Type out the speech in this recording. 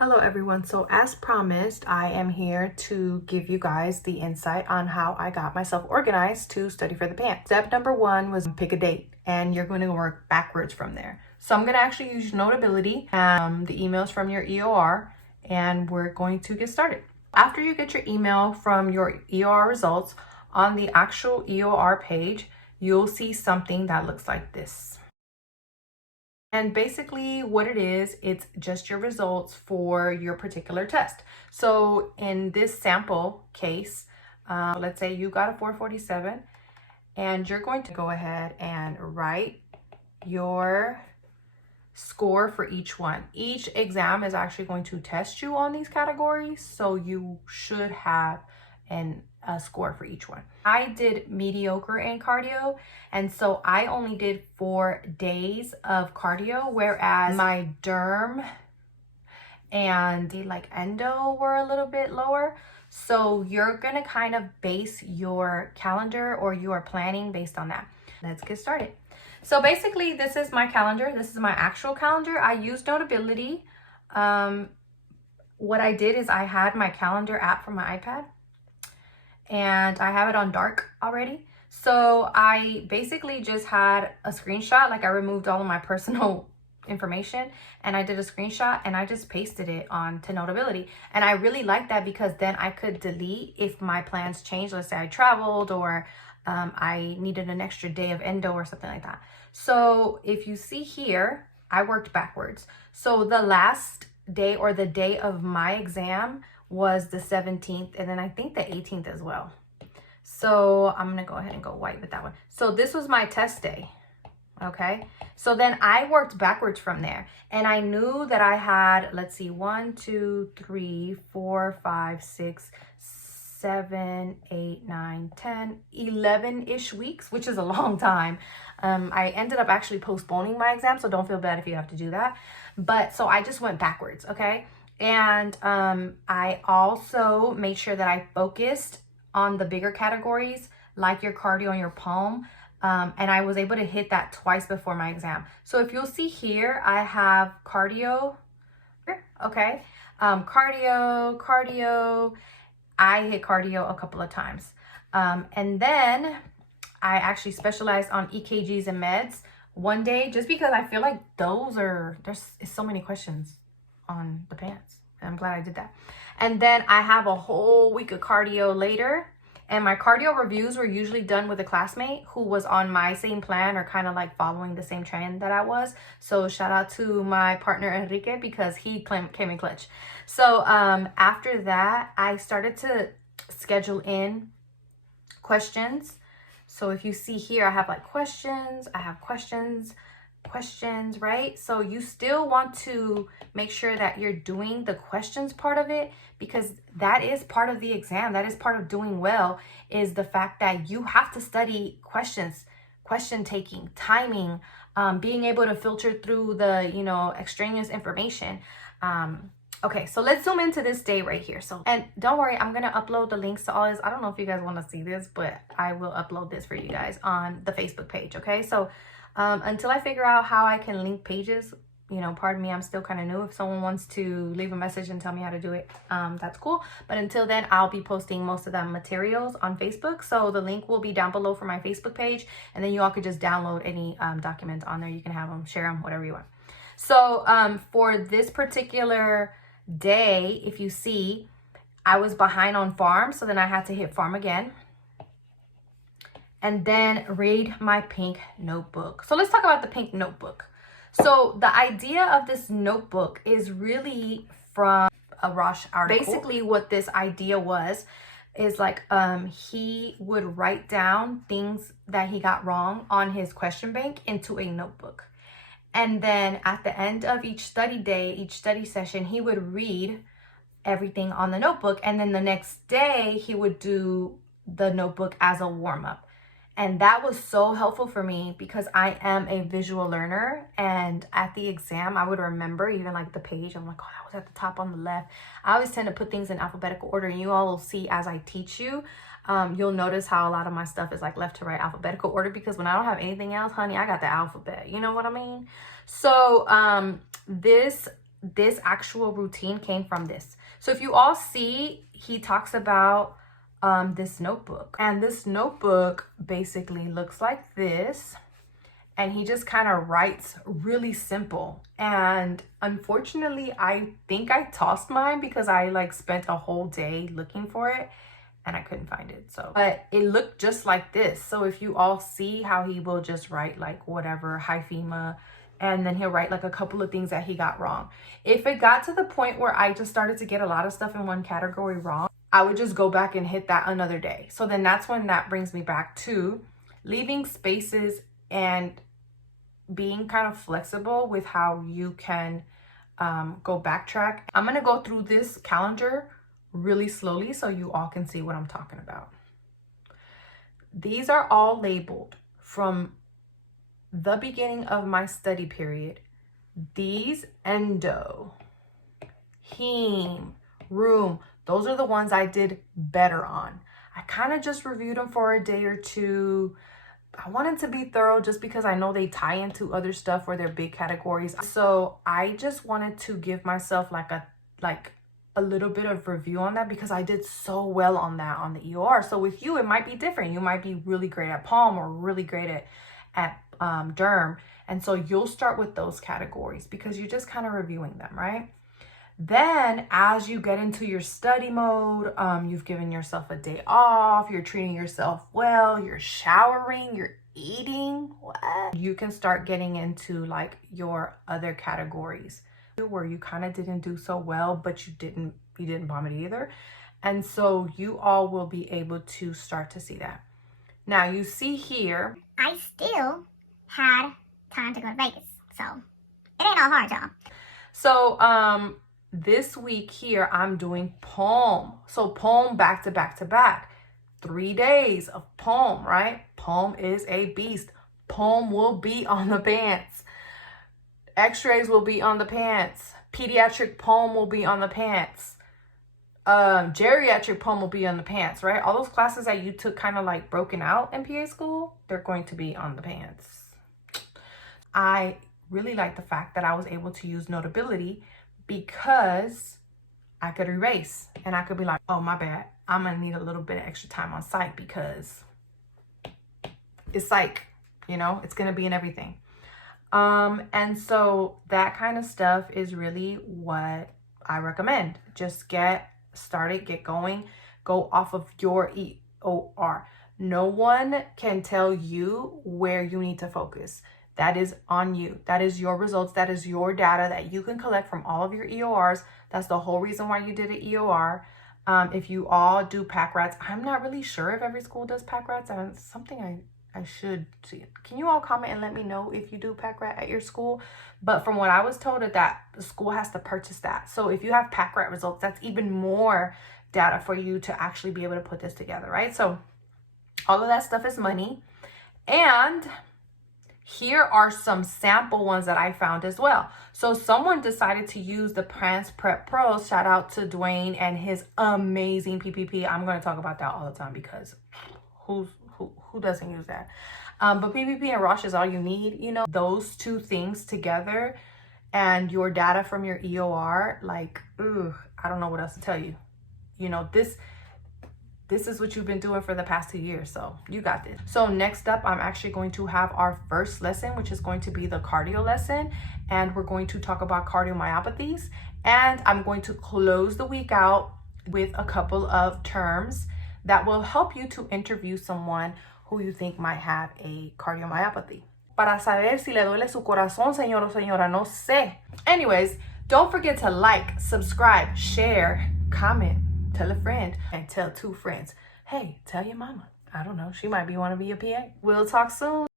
Hello everyone. So as promised, I am here to give you guys the insight on how I got myself organized to study for the Pance. Step number one was pick a date, and you're going to work backwards from there. So I'm going to actually use Notability, the emails from your EOR, and we're going to get started. After you get your email from your EOR results, on the actual EOR page, you'll see something that looks like this. And basically what it is, it's just your results for your particular test. So in this sample case, let's say you got a 447, and you're going to go ahead and write your score for each one. Each exam is actually going to test you on these categories, so you should have a score for each one. I did mediocre in cardio, and so I only did 4 days of cardio, whereas my derm and like endo were a little bit lower. So you're gonna kind of base your calendar or your planning based on that. Let's get started. So basically this is my calendar. This is my actual calendar. I used Notability. What I did is I had my calendar app from my iPad, and I have it on dark already. So I basically just had a screenshot, like I removed all of my personal information and I did a screenshot and I just pasted it onto Notability. And I really like that because then I could delete if my plans changed. Let's say I traveled or I needed an extra day of endo or something like that. So if you see here, I worked backwards. So the last day or the day of my exam was the 17th, and then I think the 18th as well. So I'm gonna go ahead and go white with that one. So this was my test day, okay? So then I worked backwards from there, and I knew that I had, let's see, 1, 2, 3, 4, 5, 6, 7, 8, 9, 10, 11-ish weeks, which is a long time. I ended up actually postponing my exam, so don't feel bad if you have to do that. But so I just went backwards, okay? And I also made sure that I focused on the bigger categories, like your cardio and your palm. And I was able to hit that twice before my exam. So if you'll see here, I have cardio, okay? Cardio. I hit cardio a couple of times. And then I actually specialized on EKGs and meds one day, just because I feel like there's so many questions on the Pance. I'm glad I did that. And then I have a whole week of cardio later, and my cardio reviews were usually done with a classmate who was on my same plan or kind of like following the same trend that I was. So shout out to my partner Enrique, because he came in clutch. So after that, I started to schedule in questions. So if you see here, I have like questions, right? So you still want to make sure that you're doing the questions part of it, because that is part of the exam. That is part of doing well, is the fact that you have to study questions, question taking, timing, being able to filter through the, extraneous information. Okay, so let's zoom into this day right here. So, and don't worry, I'm going to upload the links to all this. I don't know if you guys want to see this, but I will upload this for you guys on the Facebook page, okay? So, until I figure out how I can link pages, pardon me, I'm still kind of new. If someone wants to leave a message and tell me how to do it, that's cool. But until then, I'll be posting most of the materials on Facebook. So the link will be down below for my Facebook page. And then you all could just download any documents on there. You can have them, share them, whatever you want. So for this particular day, if you see, I was behind on farm. So then I had to hit farm again, and then read my pink notebook. So let's talk about the pink notebook. So the idea of this notebook is really from a Rosh article. Basically what this idea is like he would write down things that he got wrong on his question bank into a notebook. And then at the end of each study day, each study session, he would read everything on the notebook. And then the next day he would do the notebook as a warm-up. And that was so helpful for me because I am a visual learner. And at the exam, I would remember even like the page. I'm like, oh, that was at the top on the left. I always tend to put things in alphabetical order. And you all will see as I teach you, you'll notice how a lot of my stuff is like left to right alphabetical order, because when I don't have anything else, honey, I got the alphabet. You know what I mean? So this this actual routine came from this. So if you all see, he talks about this notebook, and this notebook basically looks like this, and he just kind of writes really simple. And unfortunately, I think I tossed mine because I like spent a whole day looking for it and I couldn't find it. So, but it looked just like this. So if you all see how he will just write like whatever, hyphema, and then he'll write like a couple of things that he got wrong. If it got to the point where I just started to get a lot of stuff in one category wrong, I would just go back and hit that another day. So then that's when that brings me back to leaving spaces and being kind of flexible with how you can go backtrack. I'm gonna go through this calendar really slowly so you all can see what I'm talking about. These are all labeled from the beginning of my study period. These endo, heme, room, those are the ones I did better on. I kind of just reviewed them for a day or two. I wanted to be thorough just because I know they tie into other stuff where they're big categories. So I just wanted to give myself like a little bit of review on that because I did so well on that on the EOR. So with you, it might be different. You might be really great at palm or really great at derm. And so you'll start with those categories because you're just kind of reviewing them, right? Then as you get into your study mode, you've given yourself a day off, you're treating yourself well, you're showering, you're eating, you can start getting into like your other categories where you kind of didn't do so well, but you didn't vomit either. And so you all will be able to start to see that. Now you see here, I still had time to go to Vegas. So it ain't all hard, y'all. So this week here, I'm doing palm. So palm back to back to back. 3 days of palm, right? Palm is a beast. Palm will be on the pants. X-rays will be on the pants. Pediatric palm will be on the pants. Geriatric palm will be on the pants, right? All those classes that you took kind of like broken out in PA school, they're going to be on the pants. I really like the fact that I was able to use Notability because I could erase and I could be like, oh, my bad. I'm going to need a little bit of extra time on site because it's psych, you know, it's going to be in everything. And so that kind of stuff is really what I recommend. Just get started, get going, go off of your EOR. No one can tell you where you need to focus. That is on you. That is your results. That is your data that you can collect from all of your EORs. That's the whole reason why you did an EOR. If you all do pack rats, I'm not really sure if every school does pack rats. It's something I should see. Can you all comment and let me know if you do pack rat at your school? But from what I was told, that the school has to purchase that. So if you have pack rat results, that's even more data for you to actually be able to put this together, right? So all of that stuff is money. And here are some sample ones that I found as well. So someone decided to use the Pance Prep Pro. Shout out to Dwayne and his amazing PPP. I'm going to talk about that all the time because who doesn't use that? But PPP and Rosh is all you need. You know, those two things together and your data from your EOR, like, I don't know what else to tell you. You know, this is what you've been doing for the past 2 years. So you got this. So next up, I'm actually going to have our first lesson, which is going to be the cardio lesson. And we're going to talk about cardiomyopathies. And I'm going to close the week out with a couple of terms that will help you to interview someone who you think might have a cardiomyopathy. Para saber si le duele su corazón, señor o señora, no sé. Anyways, don't forget to like, subscribe, share, comment, tell a friend, and tell 2 friends. Hey, tell your mama. I don't know. She might want to be a PA. We'll talk soon.